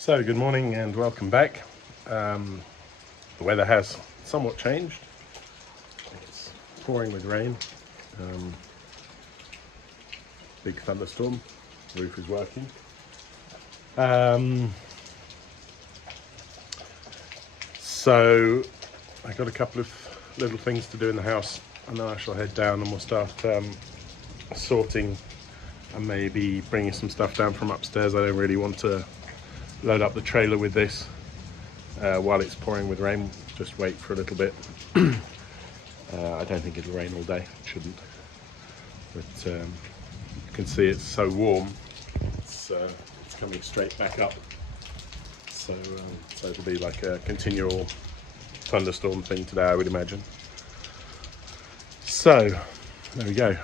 So good morning and welcome back. The weather has somewhat changed. It's pouring with rain. Big thunderstorm. The roof is working. So I got a couple of little things to do in the house, and then I shall head down and we'll start sorting and maybe bringing some stuff down from upstairs. I don't really want to load up the trailer with this while it's pouring with rain. Just wait for a little bit. I don't think it'll rain all day. It shouldn't. But you can see it's so warm. It's coming straight back up. So it'll be like a continual thunderstorm thing today, I would imagine. So there we go.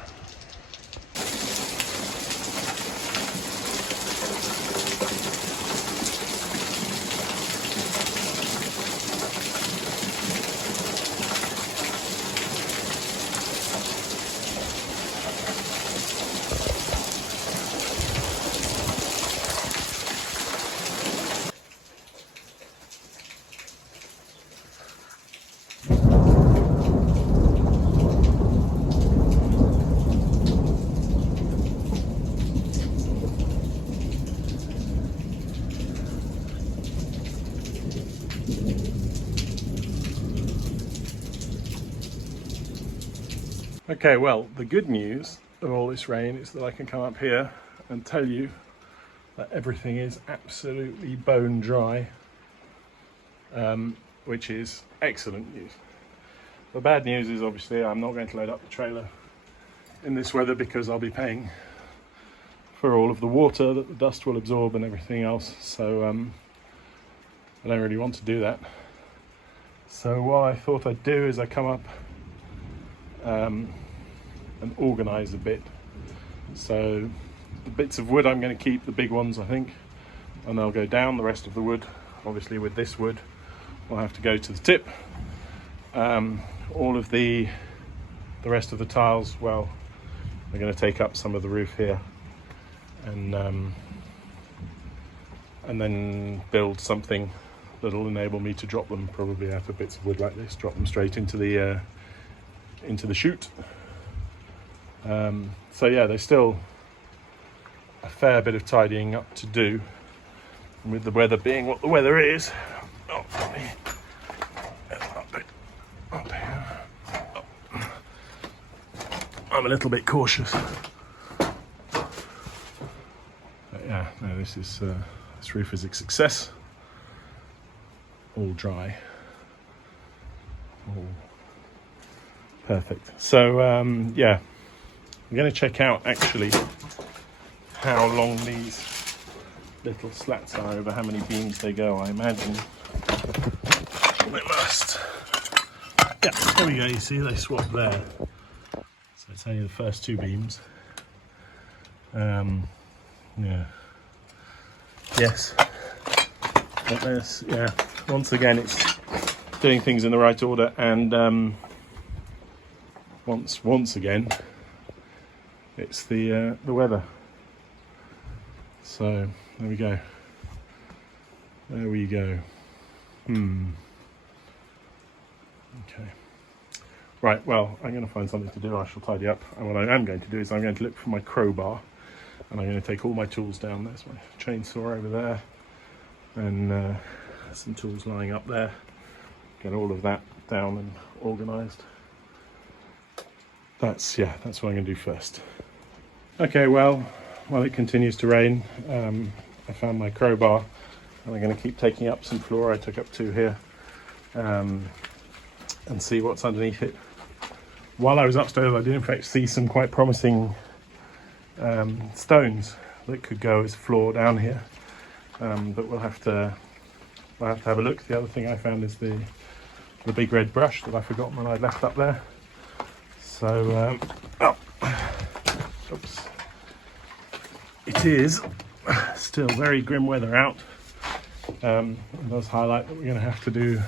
Okay, well, the good news of all this rain is that I can come up here and tell you that everything is absolutely bone dry, which is excellent news. The bad news is obviously I'm not going to load up the trailer in this weather because I'll be paying for all of the water that the dust will absorb and everything else, so I don't really want to do that. So what I thought I'd do is I come up and organize a bit. So the bits of wood I'm going to keep, the big ones I think, and they'll go down. The rest of the wood, obviously with this wood, will have to go to the tip. All of the rest of the tiles, well, they're going to take up some of the roof here, and then build something that'll enable me to drop them, probably out of bits of wood like this, drop them straight into the chute. So yeah, there's still a fair bit of tidying up to do, and with the weather being what the weather is, I'm a little bit cautious. But yeah, no, this roof is a success. All dry, all perfect. So yeah, I'm going to check out actually how long these little slats are, over how many beams they go. I imagine they must. Yeah, there we go. You see, they swap there. So it's only the first two beams. Yeah. Yes. But there's, yeah. Once again, it's doing things in the right order, and once again, it's the weather. So there we go. There we go. Okay. Right. Well, I'm going to find something to do. I shall tidy up. And what I am going to do is I'm going to look for my crowbar, and I'm going to take all my tools down. There's my chainsaw over there, and some tools lying up there. Get all of that down and organised. That's what I'm going to do first. Okay, well, while it continues to rain, I found my crowbar, and I'm going to keep taking up some floor. I took up two here, and see what's underneath it. While I was upstairs, I did in fact see some quite promising stones that could go as floor down here, but I'll have to have a look. The other thing I found is the big red brush that I forgot when I left up there. So, oops. It is still very grim weather out. It does highlight that we're going to have to do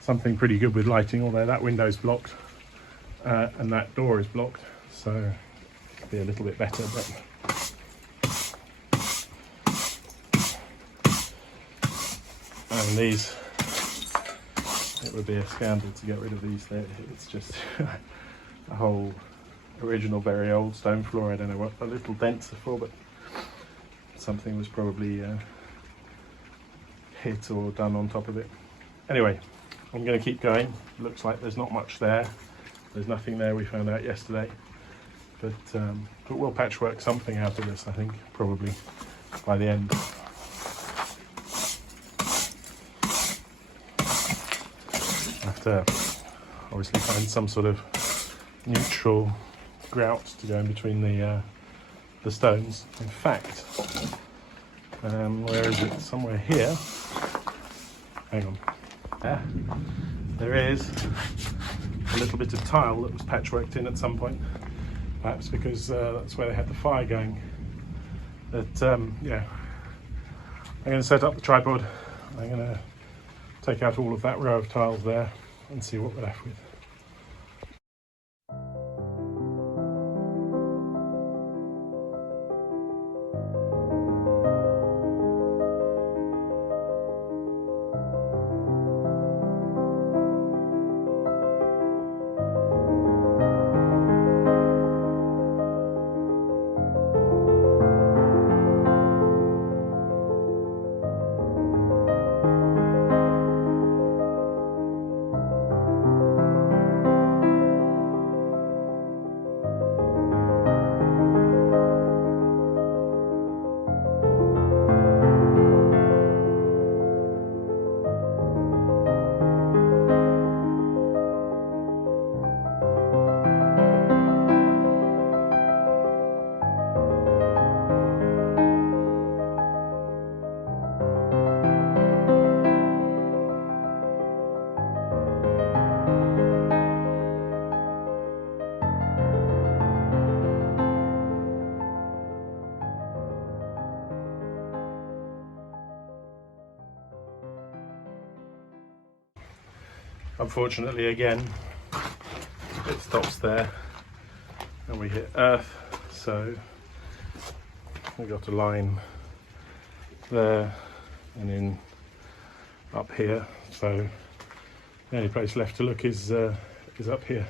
something pretty good with lighting, although that window's blocked and that door is blocked, so it'll be a little bit better. But And these, it would be a scandal to get rid of these. It's just a whole original very old stone floor. I don't know what the little dents are for, but something was probably hit or done on top of it. Anyway, I'm going to keep going. Looks like there's not much there. There's nothing there, we found out yesterday. But we'll patchwork something out of this, I think, probably by the end. I have to obviously find some sort of neutral grout to go in between the stones. In fact, where is it? Somewhere here. Hang on. There is a little bit of tile that was patchworked in at some point, perhaps because that's where they had the fire going. But yeah, I'm going to set up the tripod. I'm going to take out all of that row of tiles there and see what we're left with. Unfortunately, again, it stops there and we hit earth, so we've got a line there and then up here, so the only place left to look is up here.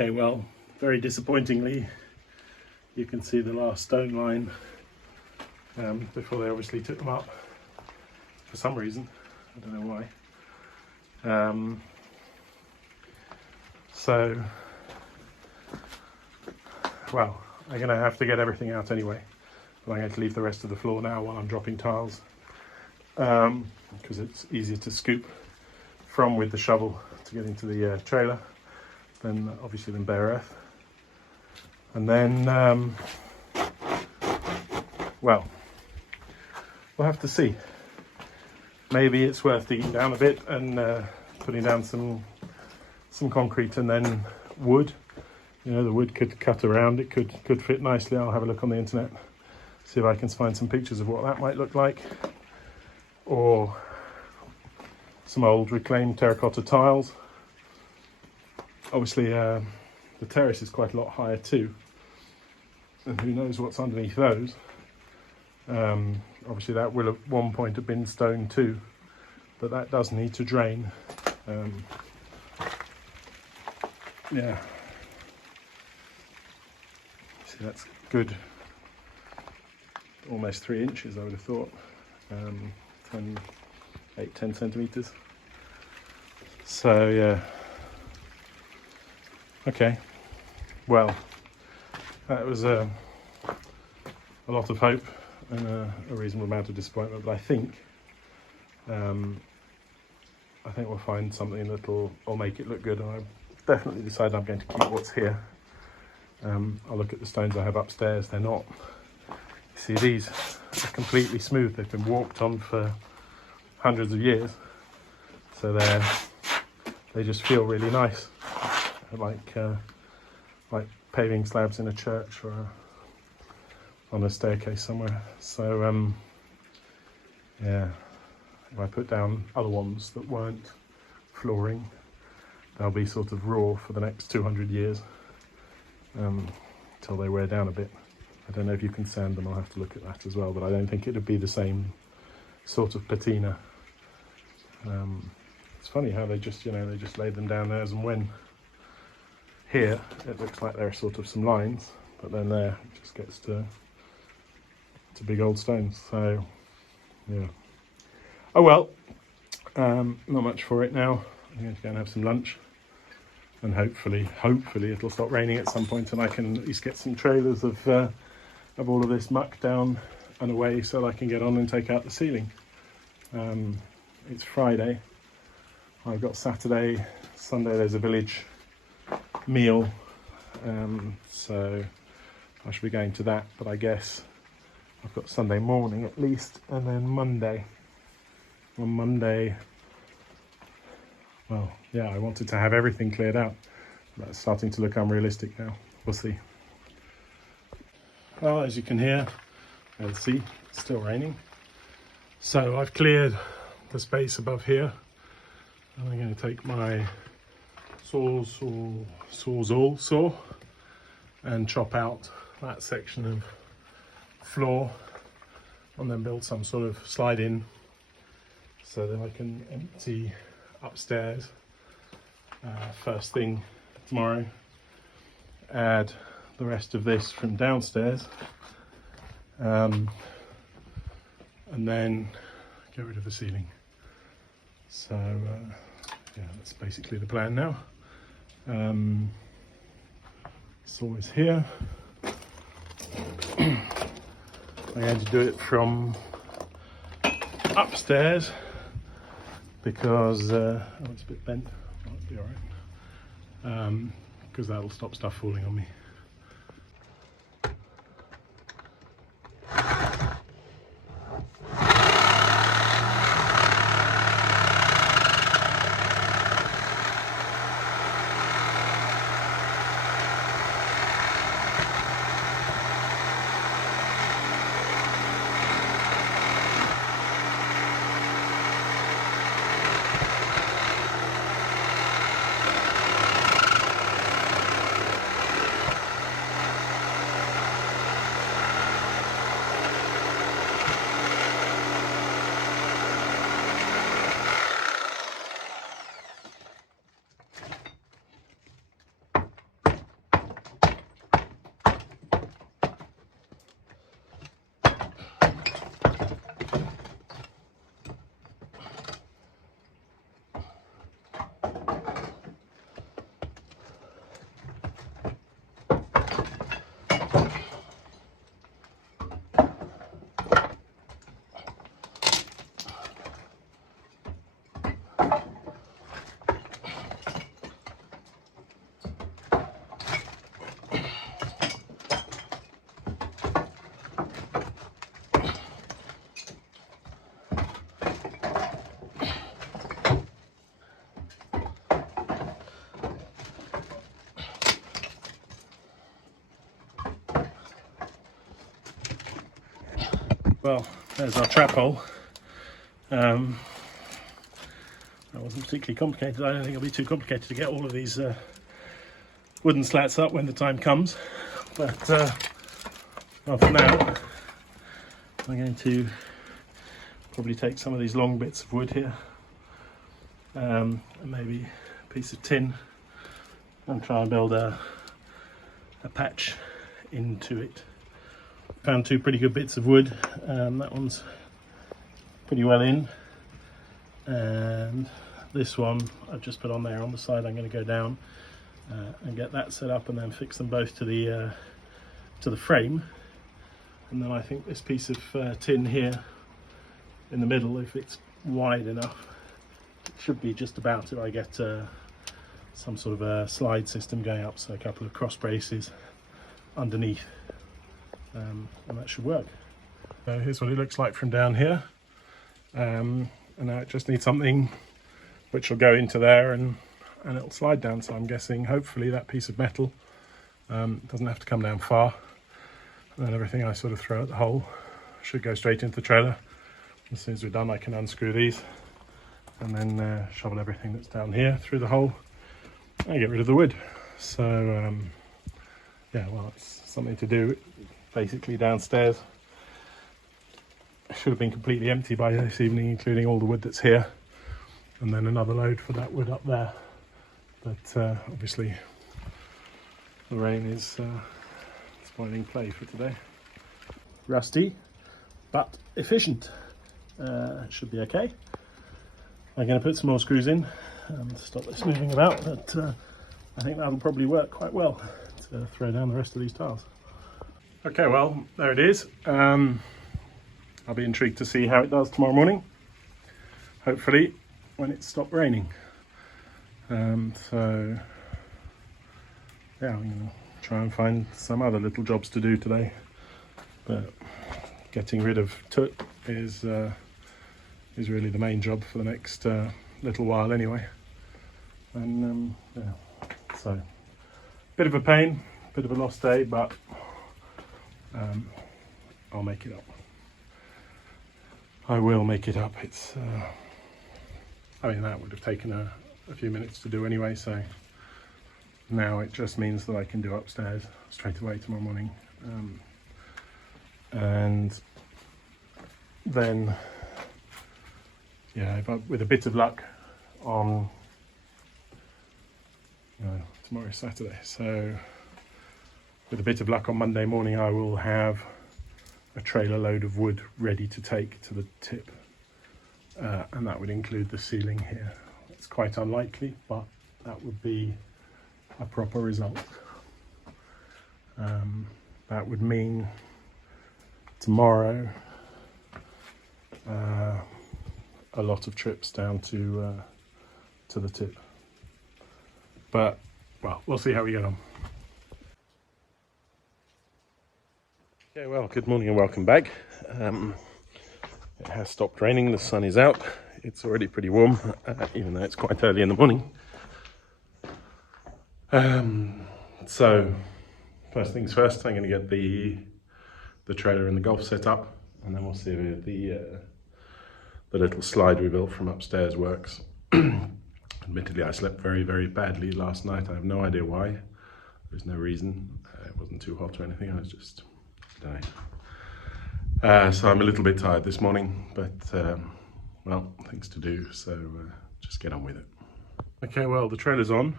Okay, well, very disappointingly, you can see the last stone line before they obviously took them up for some reason. I don't know why. So, well, I'm going to have to get everything out anyway, but I'm going to leave the rest of the floor now while I'm dropping tiles, because it's easier to scoop from with the shovel to get into the trailer than obviously than bare earth. And then well, we'll have to see. Maybe it's worth digging down a bit and putting down some concrete and then wood. You know, the wood could cut around, it could fit nicely. I'll have a look on the internet, see if I can find some pictures of what that might look like, or some old reclaimed terracotta tiles. Obviously, the terrace is quite a lot higher too, and who knows what's underneath those. Obviously, that will at one point have been stone too, but that does need to drain. Yeah, Actually, that's good. Almost 3 inches, I would have thought. 10 centimeters. So yeah. Okay. Well, that was a lot of hope and a reasonable amount of disappointment, but I think we'll find something that'll make it look good, and I've definitely decided I'm going to keep what's here. I'll look at the stones I have upstairs. They're not, you see, these are completely smooth. They've been walked on for hundreds of years, so they just feel really nice, like paving slabs in a church or on a staircase somewhere. So yeah, if I put down other ones that weren't flooring, they'll be sort of raw for the next 200 years until they wear down a bit. I don't know if you can sand them. I'll have to look at that as well, but I don't think it'd be the same sort of patina. It's funny how they just laid them down as and when. Here it looks like there are sort of some lines, but then there it just gets to big old stones. So yeah. Oh well, not much for it now. I'm going to go and have some lunch, and hopefully it'll stop raining at some point, and I can at least get some trailers of all of this muck down and away, so I can get on and take out the ceiling. It's Friday. I've got Saturday, Sunday. There's a village meal, so I should be going to that. But I guess I've got Sunday morning at least, and then Monday. On Monday, well, yeah, I wanted to have everything cleared out. That's starting to look unrealistic now. We'll see. Well, as you can hear and see, it's still raining. So I've cleared the space above here, and I'm going to take my sawzall saw and chop out that section of floor, and then build some sort of slide in so that I can empty upstairs first thing tomorrow, add the rest of this from downstairs, and then get rid of the ceiling. So yeah, that's basically the plan now. Saw is here. I'm going to do it from upstairs because oh, it's a bit bent. Might be alright, because that'll stop stuff falling on me. Well, there's our trap hole. That wasn't particularly complicated. I don't think it'll be too complicated to get all of these wooden slats up when the time comes. But well, for now, I'm going to probably take some of these long bits of wood here, and maybe a piece of tin, and try and build a patch into it. Found two pretty good bits of wood. That one's pretty well in, and this one I've just put on there on the side. I'm going to go down and get that set up and then fix them both to the frame. And then I think this piece of tin here in the middle, if it's wide enough, it should be just about it. I get some sort of a slide system going up, so a couple of cross braces underneath, and that should work. So here's what it looks like from down here, and now it just needs something which will go into there and it'll slide down. So I'm guessing hopefully that piece of metal doesn't have to come down far, and then everything I sort of throw at the hole should go straight into the trailer. As soon as we're done, I can unscrew these and then shovel everything that's down here through the hole and get rid of the wood. So yeah, well, it's something to do. Basically downstairs should have been completely empty by this evening, including all the wood that's here, and then another load for that wood up there. But obviously the rain is spoiling play for today. Rusty but efficient. Should be okay. I'm going to put some more screws in to stop this moving about, but I think that'll probably work quite well to throw down the rest of these tiles. Okay, well, there it is. I'll be intrigued to see how it does tomorrow morning, hopefully when it's stopped raining. So yeah, I'm going to try and find some other little jobs to do today, but getting rid of Tut is really the main job for the next little while anyway. And yeah, so bit of a pain, bit of a lost day, but I'll make it up. I will make it up. It's I mean, that would have taken a few minutes to do anyway, so now it just means that I can do upstairs straight away tomorrow morning, and then yeah, with a bit of luck on tomorrow's Saturday, so with a bit of luck on Monday morning I will have a trailer load of wood ready to take to the tip, and that would include the ceiling here. It's quite unlikely, but that would be a proper result. That would mean tomorrow a lot of trips down to the tip, but well, we'll see how we get on. Okay, well, good morning and welcome back. It has stopped raining, the sun is out, it's already pretty warm, even though it's quite early in the morning. So first things first, I'm going to get the trailer and the golf set up, and then we'll see if the little slide we built from upstairs works. Admittedly, I slept very, very badly last night. I have no idea why. There's no reason. It wasn't too hot or anything. I was just, I don't know. So I'm a little bit tired this morning, but well, things to do, so just get on with it. Okay, well, the trailer's on.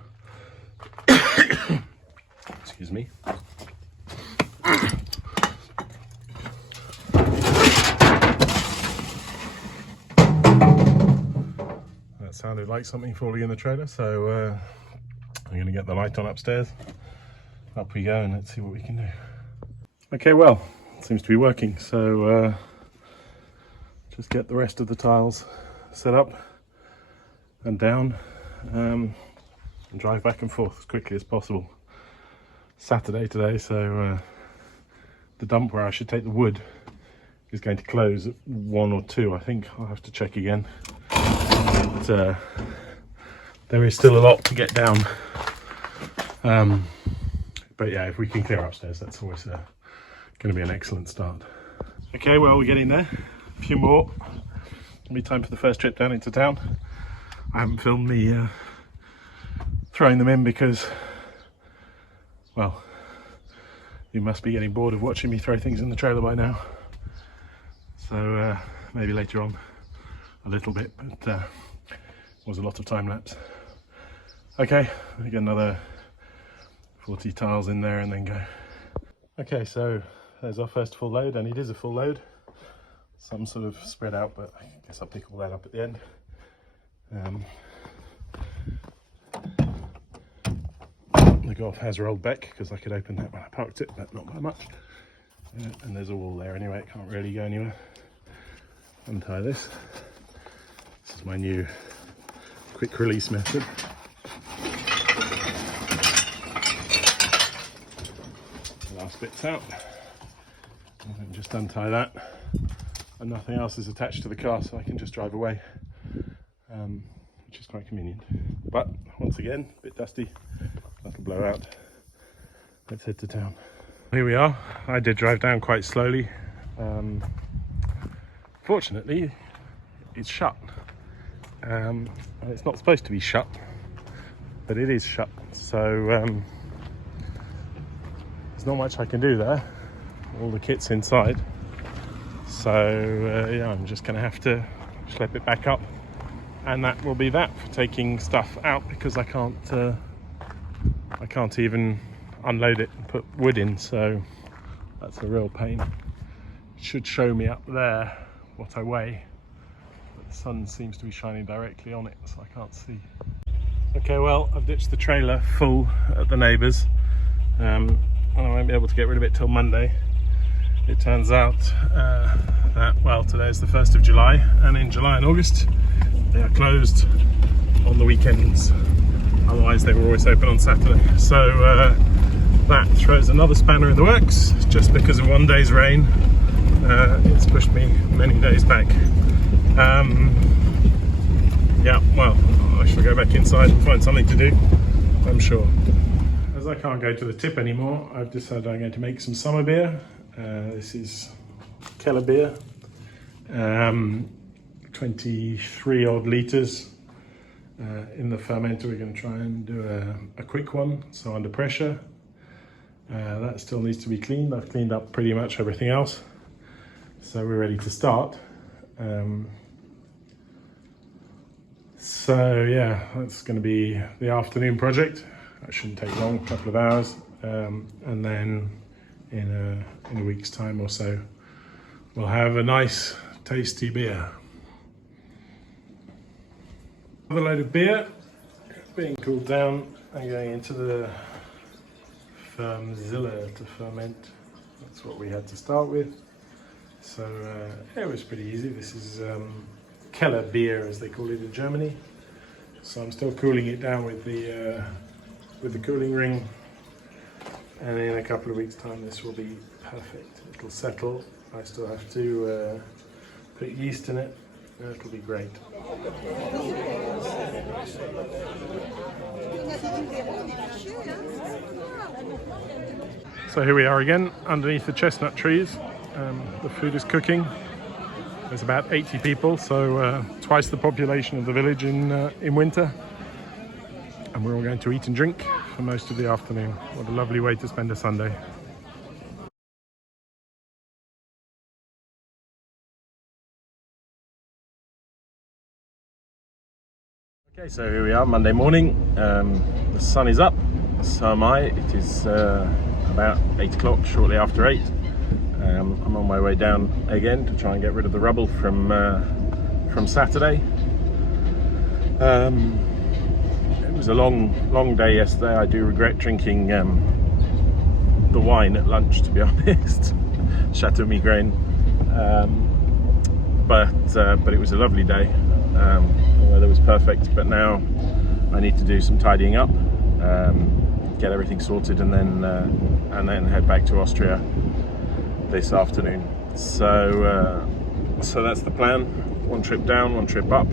Excuse me. That sounded like something falling in the trailer, so I'm going to get the light on upstairs. Up we go and let's see what we can do. Okay, well, it seems to be working, so just get the rest of the tiles set up and down, and drive back and forth as quickly as possible. Saturday today, so the dump where I should take the wood is going to close at 1 or 2. I think I'll have to check again. But there is still a lot to get down. But yeah, if we can clear upstairs, that's always going to be an excellent start. Okay, well, we're getting there. A few more. It'll be time for the first trip down into town. I haven't filmed me throwing them in because, well, you must be getting bored of watching me throw things in the trailer by now. So maybe later on a little bit, but was a lot of time lapse. Okay, we get another 40 tiles in there and then go. Okay, so there's our first full load, and it is a full load. Some sort of spread out, but I guess I'll pick all that up at the end. The Golf has rolled back because I could open that when I parked it, but not by much. And there's a wall there anyway, it can't really go anywhere. Untie this. This is my new quick release method. The last bit's out. And just untie that. And nothing else is attached to the car, so I can just drive away. Which is quite convenient. But once again, a bit dusty. That'll blow out. Let's head to town. Here we are. I did drive down quite slowly. Fortunately, it's shut. It's not supposed to be shut, but it is shut. So there's not much I can do there. All the kit's inside. So yeah, I'm just going to have to schlep it back up, and that will be that for taking stuff out, because I can't even unload it and put wood in, so that's a real pain. It should show me up there what I weigh, but the sun seems to be shining directly on it, so I can't see. Okay, well, I've ditched the trailer full at the neighbours, and I won't be able to get rid of it till Monday. It turns out that, well, today is the 1st of July, and in July and August they are closed on the weekends. Otherwise they were always open on Saturday. So that throws another spanner in the works. Just because of one day's rain, it's pushed me many days back. Yeah, well, I shall go back inside and find something to do, I'm sure. As I can't go to the tip anymore, I've decided I'm going to make some summer beer. This is Keller beer, 23 odd litres. In the fermenter we're going to try and do a quick one, so under pressure. That still needs to be cleaned. I've cleaned up pretty much everything else, so we're ready to start. So yeah, that's going to be the afternoon project. That shouldn't take long, a couple of hours, and then in a week's time or so we'll have a nice tasty beer. Another load of beer being cooled down and going into the Fermzilla to ferment. That's what we had to start with. So it was pretty easy. This is Keller beer, as they call it in Germany. So I'm still cooling it down with the cooling ring, and in a couple of weeks' time this will be perfect. It'll settle. I still have to put yeast in it. It'll be great. So here we are again underneath the chestnut trees. The food is cooking. There's about 80 people, so twice the population of the village in winter. And we're all going to eat and drink for most of the afternoon. What a lovely way to spend a Sunday. Okay, so here we are, Monday morning. The sun is up, so am I. It is about 8 o'clock, shortly after 8. I'm on my way down again to try and get rid of the rubble from Saturday. It was a long day yesterday. I do regret drinking the wine at lunch, to be honest. Chateau Migraine. But it was a lovely day. The weather was perfect, but now I need to do some tidying up, get everything sorted, and then head back to Austria this afternoon. So that's the plan. One trip down, one trip up,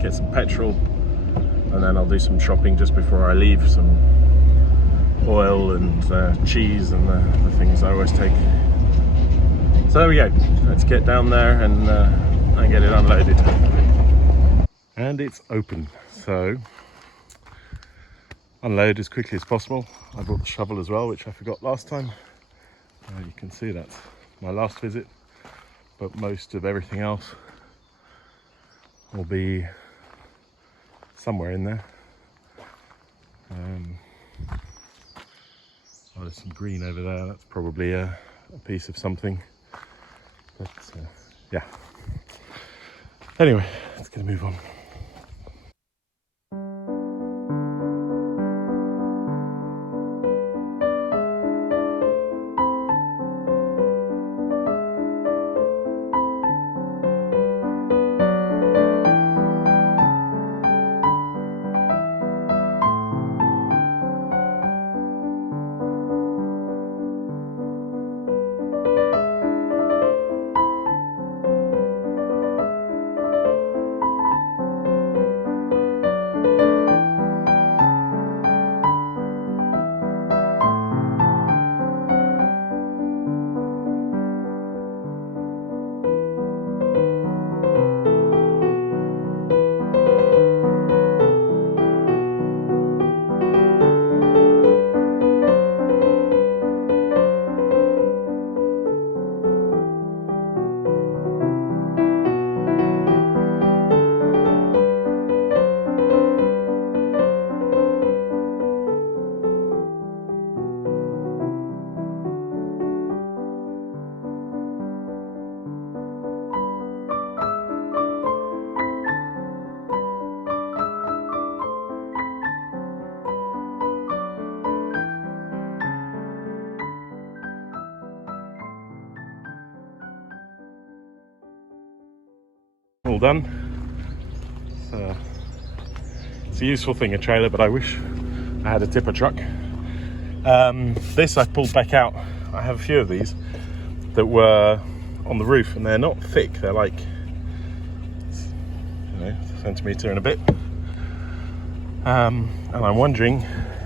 get some petrol, and then I'll do some shopping just before I leave, some oil and cheese and the things I always take. So there we go. Let's get down there and get it unloaded. And it's open, so unload as quickly as possible. I brought the shovel as well, which I forgot last time. You can see that's my last visit, but most of everything else will be somewhere in there. Oh, there's some green over there. That's probably a piece of something. But yeah. Anyway, let's get a move on. All done. It's a useful thing, a trailer, but I wish I had a tipper truck. This I've pulled back out. I have a few of these that were on the roof, and they're not thick. They're like, you know, a centimetre and a bit. And I'm wondering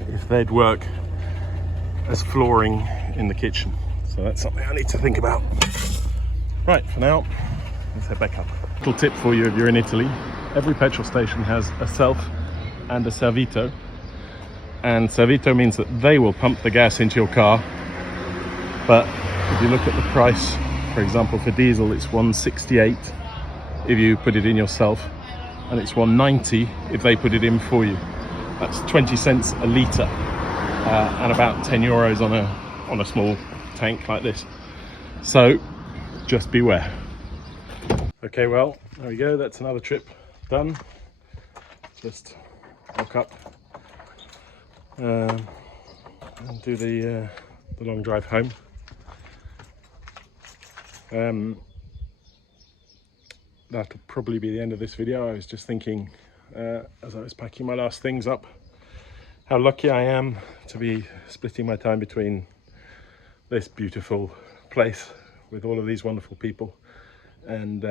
if they'd work as flooring in the kitchen. So that's something I need to think about. Right, for now, let's head back up. Little tip for you if you're in Italy: every petrol station has a self and a servito, and servito means that they will pump the gas into your car. But if you look at the price, for example, for diesel, it's 168 if you put it in yourself, and it's 190 if they put it in for you. That's 20 cents a litre, and about 10 euros on a small tank like this. So just beware. Okay, well, there we go. That's another trip done. Just walk up and do the long drive home. That'll probably be the end of this video. I was just thinking, as I was packing my last things up, how lucky I am to be splitting my time between this beautiful place with all of these wonderful people and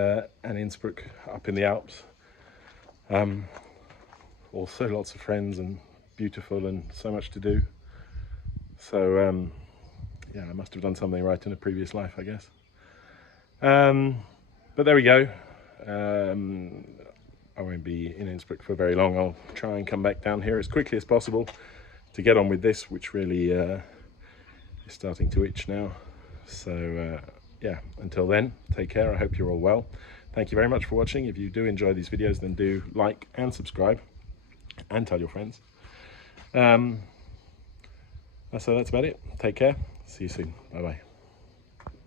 Innsbruck up in the Alps. Also lots of friends and beautiful and so much to do. So yeah, I must have done something right in a previous life, I guess. But there we go. I won't be in Innsbruck for very long. I'll try and come back down here as quickly as possible to get on with this, which really is starting to itch now. So yeah, until then, take care. I hope you're all well. Thank you very much for watching. If you do enjoy these videos, then do like and subscribe and tell your friends. So that's about it. Take care. See you soon. Bye bye.